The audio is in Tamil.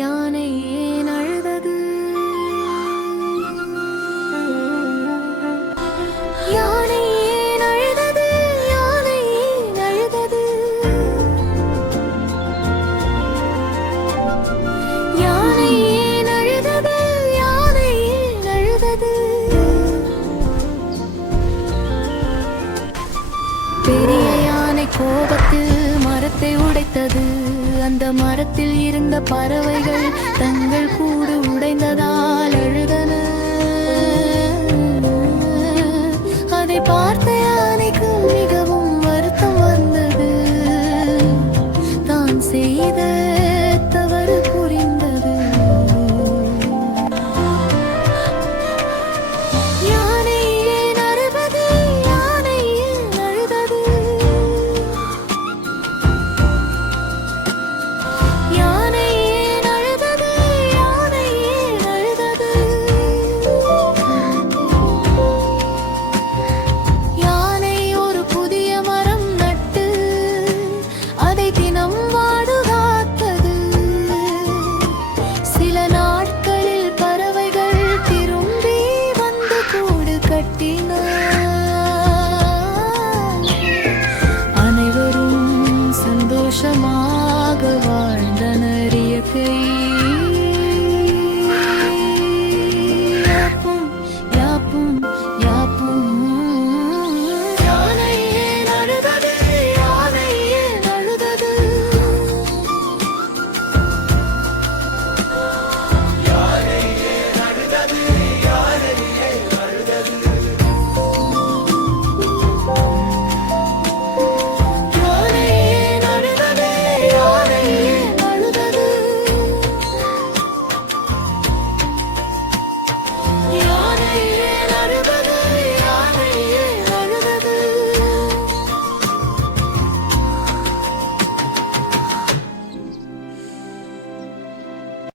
யானை ஏன் அழுதது? யானை ஏன் அழுதது? யானை ஏன் அழுதது? யானை ஏன் அழுதது? யானை ஏன் அழுதது? பெரிய யானை கோபத்தில் மரத்தை உடைத்தது. அந்த மரத்தில் இருந்த பறவைகள் தங்கள் கூடு உடைந்ததால் அழுதன. அதை பார்த்த யானைக்கு மிகவும் வருத்தம் வந்தது. தான் செய்த தவறு புரிந்தது. யானை ஏன் அழுதது? யானை ஏன் அழுதது? யானை ஏன் அழுதது? யானை ஏன் அழுதது? யானை ஒரு புதிய மரம் நட்டு அதை தினம் பாதுகாத்தது. சில நாட்களில் பறவைகள் திரும்பி வந்து கூடு கட்டின. அனைவரும் சந்தோஷமாக வாழ்ந்தனர். இயற்கை